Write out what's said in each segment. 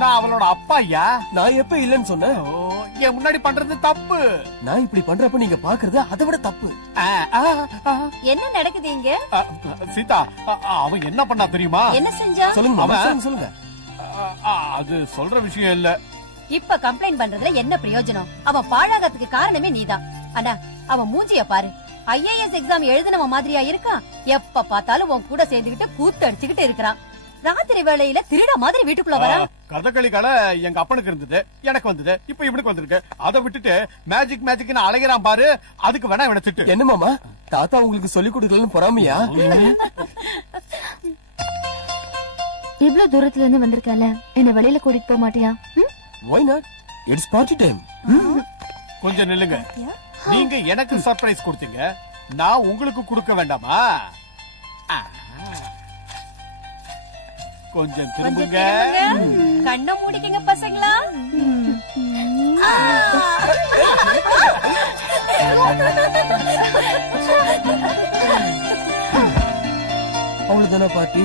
நான் அவளோட அப்பா ஐயா. நான் எப்ப இல்லன்னு சொன்னேன்? என் முன்னாடி பண்றது தப்பு. நான் இப்படி பண்றப்ப நீங்க பாக்குறது அதை விட தப்பு. என்ன நடக்குது இங்க? சீதா, அவன் என்ன பண்ணா தெரியுமா? என்ன செஞ்சா? சொல்லுங்க மாமா, சொல்லுங்க. அது சொல்ற விஷயம் இல்ல. இப்ப கம்ப்ளைண்ட் பண்றதுல என்ன பிரயோஜனம்? அவன் பாழாகத்துக்கு காரணமே நீதான். அண்ணா, அவன் மூஞ்சிய பாரு. IAS எக்ஸாம் எழுதினவ மாதிரியா இருக்கான். எப்ப பார்த்தாலும் உன் கூட சேர்ந்துகிட்டு கூத்து அடிச்சுக்கிட்டு இருக்கிறான். ராத்திரி வேளையில திருட மாதிரி வீட்டுக்குள்ள வர. கதகளி கலை எங்க அப்பனுக்கு இருந்தது, எனக்கு வந்தது, இப்ப இவனுக்கு வந்திருக்கு. அதை விட்டுட்டு மேஜிக் மேஜிக்னு அலைகிறான் பாரு. அதுக்கு வேணா இவனை திட்டு. என்ன மாமா, தாத்தா உங்களுக்கு சொல்லி கொடுக்கலன்னு பொறாமையா? இவ்வளவு தூரத்துல இருந்து வந்திருக்கல, என்ன வெளியில கூட்டிட்டு போக மாட்டியா? Why not? It's party time. கொஞ்சம் நில்லுங்க. நீங்க எனக்கு சர்ப்ரைஸ் கொடுத்தீங்க, நான் உங்களுக்கு கொடுக்க வேண்டாமா? கொஞ்சம் திரும்புங்க. கண்ணை மூடிக்கங்க பசங்களா. அவ்வளவுதானா பாட்டி?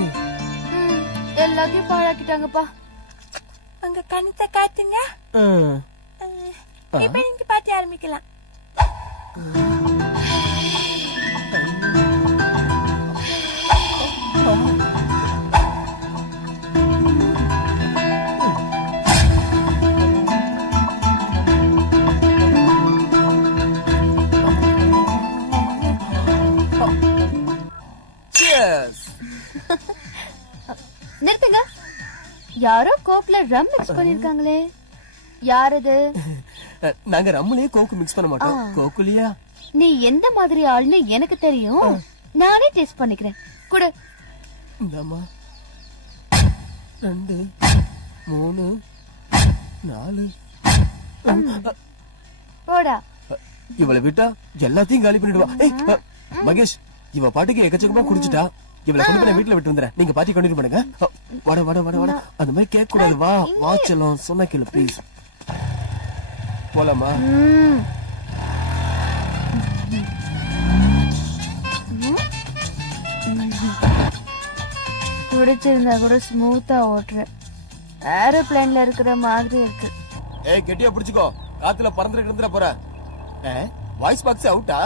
எல்லாத்தையும் பாழாக்கிட்டாங்கப்பா. அங்க கணத்தை காட்டுங்க. இப்ப நீங்க பாட்டி ஆரம்பிக்கலாம். நிறுத்துங்க. யாரோ கோக்ல ரம் மிக்ஸ் பண்ணிருக்காங்களே, யார் அது? நாங்க ரம்முலயே கோக்கு மிக்ஸ் பண்ண மாட்டோம். கோக்குலியா? நீ எந்த மாதிரி ஆள்னு எனக்கு தெரியும். நானே டேஸ்ட் பண்ணிக்கிறேன். குடு. இந்தாமா. 2 3 4. போடா. இவளை விட்டா எல்லாத்தையும் காலி பண்ணிடுவா. மகேஷ், இவ பாட்டுக்கு எக்கச்சக்கமா குடிச்சிட்டா. இவளை கொண்டு போய் வீட்டுல விட்டு வந்துறேன். நீங்க பாட்டி கண்டினியூ பண்ணுங்க. வட வட வட வட அந்த மாதிரி கேட்க கூடாது. வா வாச்சலாம் சொன்ன கேளு ப்ளீஸ். போலாமா? குடிச்சிருந்தா கூட ஸ்மூத்தா ஓட்டுறேன். ஏரோப்ளேன்ல இருக்கிற மாதிரி இருக்கு. ஏய், கெட்டியா பிடிச்சுக்கோ. காத்துல பறந்துட கிடந்துட போற. வாய்ஸ் பாக்ஸ் அவுட்டா?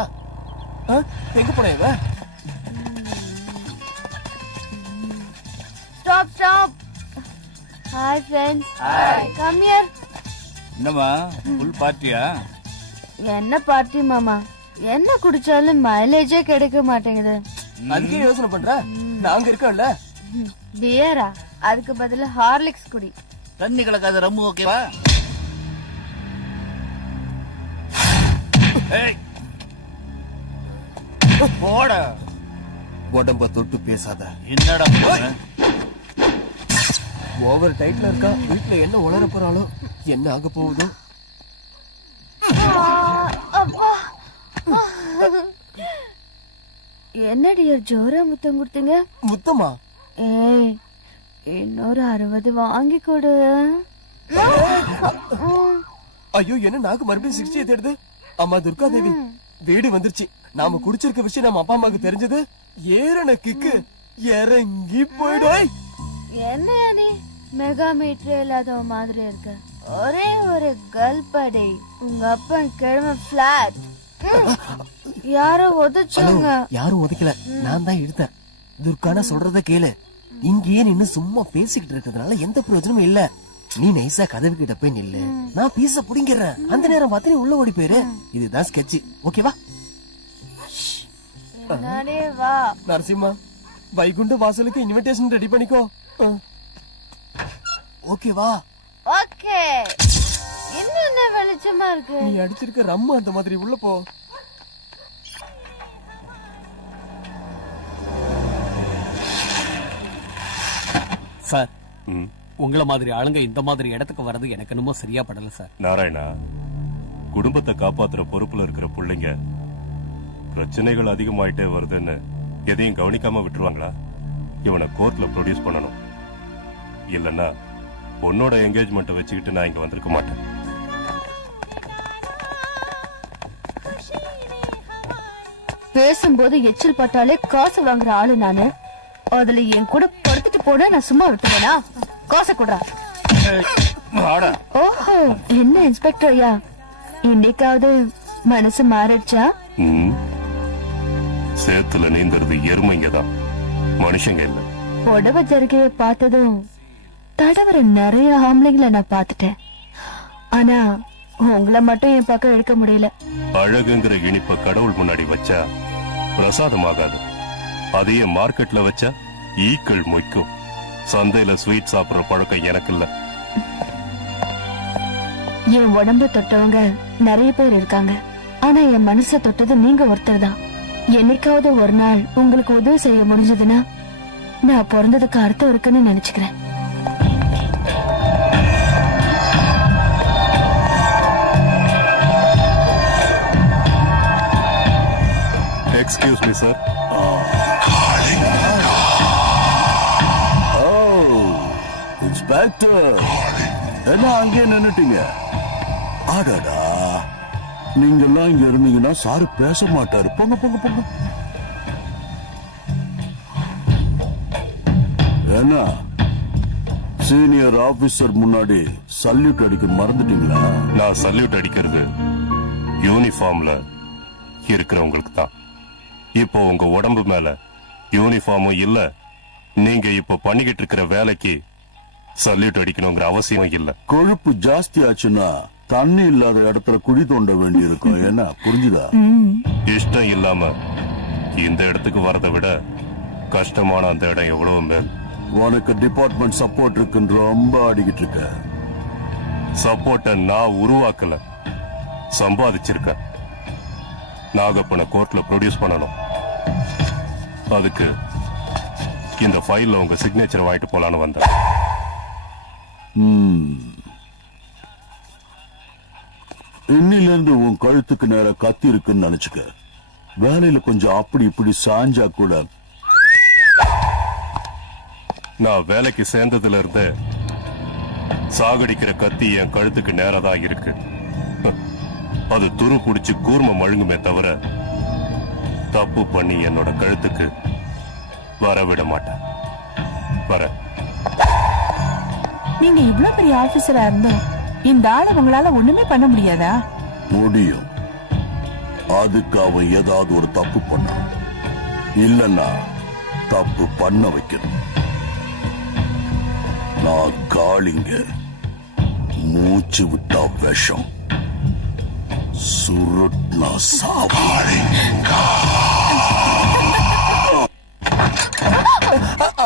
எங்க போன இவ? Stop stop. Hi friends. Come here. என்னமா ஃபுல் பார்ட்டியா? என்ன பார்ட்டி மாமா? என்ன குடிச்சாலும் மைலேஜே கிடைக்க மாட்டேங்குது. அதுக்கே யோசனை பண்ற? நாங்க இருக்கோம்ல. பியரா? அதுக்கு பதிலா ஹார்லிக்ஸ் குடி. தண்ணி கலக்காத ரம்மு ஓகேவா? போட உடம்ப தொட்டு பேசாத. என்னடா ஓவர் டைட்ல இருக்கா. வீட்டுல என்ன உளர போறாளோ, என்ன ஆக போகுதோ. என்ன டியர், ஜோரா முத்தம் கொடுத்தீங்க? முத்தமா? ஏய், இன்னொரு 60 வாங்கி கொடு. ஐயோ, என்ன நாக்கு மறுபடியும் 60 தேடுது. அம்மா துர்கா தேவி, வீடு வந்துருச்சு. நாம குடிச்சிருக்க விஷயம் நம்ம அப்பா அம்மாக்கு தெரிஞ்சது. ஏறன கிக்கு இறங்கி போயிடும். என்ன நீ மெகா மீட்டர் இல்லாத மாதிரி இருக்க. ஒரே ஒரு கல்படி. உங்க அப்பா கிழமை பிளாட். யாரோ உதச்சாங்க. யாரும் உதைக்கல, நான் தான் எடுத்தேன். துர்கானா சொல்றத கேளு. இங்கேயே நின்னு சும்மா பேசிக்கிட்டு இருக்கிறதுனால எந்த பிரயோஜனமும் இல்ல. நீ நைசா கதவு கிட்ட போய் நில்லு, நான் பீஸ புடிங்கிறேன். அந்த நேரம் பார்த்து நீ உள்ள ஓடி போயிரு. இதுதான் ஸ்கெட்ச், ஓகேவா? வா நரசிம்மா, வைகுண்ட வாசலுக்கு இன்விடேஷன் ரெடி பண்ணிக்கோ. ஓகேவா? ஓகே. என்ன வெளிச்சமா இருக்கு. நீ அடிச்சிருக்க ரம்மு அந்த மாதிரி. உள்ள போ. சார், உங்கள மாதிரி ஆளுங்க இந்த மாதிரி இடத்துக்கு வர்றது எனக்கு என்னமோ சரியா படல சார். நாராயணா, குடும்பத்தை காப்பாத்துற பொறுப்புல இருக்கிற பிள்ளைங்க பிரச்சனைகள் அதிகமாயிட்டே வருதுன்னு எதையும் கவனிக்காம விட்டுருவாங்களா? இவனை கோர்ட்ல ப்ரொடியூஸ் பண்ணணும். இல்லன்னா பொண்ணோட என்கேஜ்மெண்ட்டை வச்சுக்கிட்டு நான் இங்க வந்திருக்க மாட்டேன். பேசும்போது எச்சில் பட்டாலே காசு வாங்குற ஆளு நானு. அதுல என் கூட படுத்துட்டு போன நான் சும்மா விட்டுவேனா? காசை குடுறா. வாடா. ஓஹோ, என்ன இன்ஸ்பெக்டர் ஐயா, இன்னைக்காவது மனசு மாறிடுச்சா? ம். சேத்துல நீந்தறது எருமைங்க தான், மனுஷங்க இல்ல. புடவை ஜருகைய பார்த்ததும் தடவர நிறைய ஆம்பளைங்களை நான் பார்த்துட்டேன். ஆனா உங்களை மட்டும் என் பக்கம் எடுக்க முடியல. அழகுங்கிற இனிப்ப கடவுள் முன்னாடி வச்சா பிரசாதமாகாது. அதையே மார்க்கெட்ல வச்சா ஈக்கள் மொய்க்கும். சந்தையில ஸ்வீட் சாப்பிடுற பழக்கம் எனக்கு இல்ல. என் உடம்பு தொட்டவங்க நிறைய பேர் இருக்காங்க. ஆனா என் மனசை தொட்டது நீங்க ஒருத்தர் தான். என்னைக்காவது ஒரு நாள் உங்களுக்கு உதவி செய்ய முடிஞ்சதுன்னா நான் பிறந்ததுக்கு அர்த்தம் இருக்குன்னு நினைச்சுக்கிறேன். Excuse me sir. இன்ஸ்பெக்டர், என்ன அங்கே நின்னுட்டீங்க? ஆடாடா, நீங்க எல்லாம் இங்க இருந்தீங்கன்னா சாரு பேச மாட்டாரு. போங்க போங்க போங்க. என்ன சீனியர் ஆபீசர் முன்னாடி சல்யூட் அடிக்க மறந்துட்டீங்களா? நான் சல்யூட் அடிக்கிறது யூனிஃபார்ம்ல இருக்கிறவங்களுக்கு தான். இப்போ உங்க உடம்பு மேல யூனிஃபார்மும் இல்ல, நீங்க இப்ப பண்ணிக்கிட்டு இருக்கிற வேலைக்கு சல்யூட் அடிக்கணுங்கிற அவசியம் இல்ல. கொழுப்பு ஜாஸ்தி ஆச்சுன்னா தண்ணி இல்லாத இடத்துல குழி தோண்ட வேண்டி இருக்கும். என்ன புரிஞ்சுதா? இஷ்டம் இல்லாம இந்த இடத்துக்கு வரதை விட கஷ்டமான அந்த இடம் எவ்வளவு மேல். உனக்கு டிபார்ட்மெண்ட் சப்போர்ட் இருக்குன்னு ரொம்ப ஆடிக்கிட்டு இருக்க. சப்போர்ட்ட நான் உருவாக்கல, சம்பாதிச்சிருக்கேன். நாகப்பனை கோர்ட்ல ப்ரொடியூஸ் பண்ணணும். அதுக்கு இந்த ஃபைல்ல உங்க சிக்னேச்சர் வாங்கிட்டு போலான்னு வந்தேன். இன்னில இருந்து உன் கழுத்துக்கு நேர கத்தி இருக்குன்னு நினைச்சுக்க. வேலையில கொஞ்சம் அப்படி இப்படி சாஞ்சா கூட. நான் வேலைக்கு சேர்ந்ததுல இருந்து சாகடிக்கிற கத்தி என் கழுத்துக்கு நேரதான் இருக்கு. அது துரு புடிச்சு கூர்ம மழுங்குமே தவிர தப்பு பண்ணி என்னோட கழுத்துக்கு வரவிட மாட்டேன். வர நீங்க இவ்ளோ பெரிய ஆபீசரா இருந்தோம் இந்த ஆளை உங்களால ஒண்ணுமே பண்ண முடியாதா? முடியும். அதுக்கு அவன் ஏதாவது ஒரு தப்பு பண்ணணும், இல்லன்னா தப்பு பண்ண வைக்கணும். நான் காளிங்க, மூச்சு விட்டா விஷம், சுருட்னா சாப்பாடு.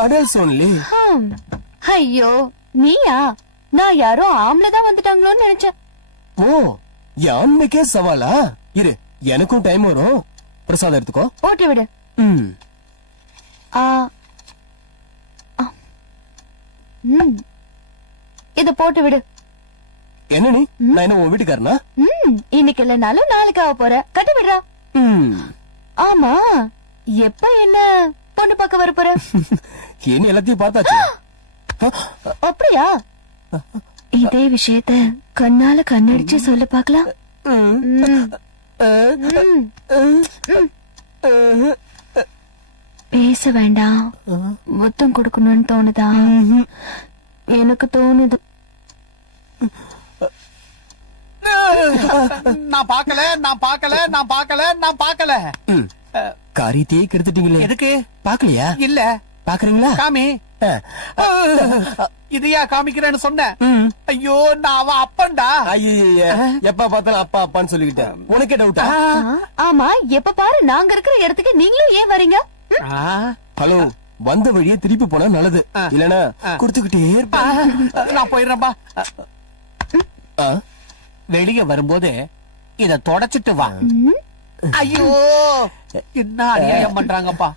அடல் சொல்லி ஐயோ, நீயா? நான் யாரோ ஆம்பளைதான் வந்துட்டாங்களோன்னு நினைச்சேன். ஓ, யான்மைக்கே சவாலா? இரு, எனக்கும் டைம் வரும். பிரசாதம் எடுத்துக்கோ. ஓட்டி விடு. ஆ, இத போட்டு விடு. என்ன நீ? நான் என்ன உன் வீட்டுக்காரனா? இன்னைக்கு இல்லைனாலும் நாளைக்கு ஆக போற. கட்டி விடுறா. ஆமா, எப்ப என்ன பொண்ணு பார்க்க வர போற? என்ன எல்லாத்தையும் பார்த்தாச்சு. அப்படியா? இதே விஷயத்த கண்ணால கண்ணடிச்சு சொல்ல பாக்கலாம். பேச வேண்டாம், முத்தம் கொடுக்கணும்னு தோணுதா? எனக்கு தோணுது. நான் பார்க்கல, நான் பார்க்கல, நான் பார்க்கல, நான் பார்க்கல. காரியத்தையே கெடுத்துட்டீங்களே. எதுக்கு? பாக்கலையா? இல்ல. பாக்குறீங்களா? காமி. இதையா காமிக்கிறேன்னு சொன்னேன். ஐயோ, நான் அவன் அப்பன்டா. ஐய, எப்ப பார்த்தாலும் அப்பா அப்பான்னு சொல்லிக்கிட்டேன். உனக்கே டவுட்டா? ஆமா, எப்ப பாரு நாங்க இருக்கிற இடத்துக்கு நீங்களும் ஏன் வரீங்க? ஹலோ, வந்த வழியே திருப்பி போனா நல்லது. இல்லனா குடுத்துக்கிட்டே இருப்பேன். நான் போயிடுறேன்பா. வெளியே வரும்போது இத தொடச்சிட்டு வா. ஐயோ, என்ன அநியாயம் பண்றாங்கப்பா.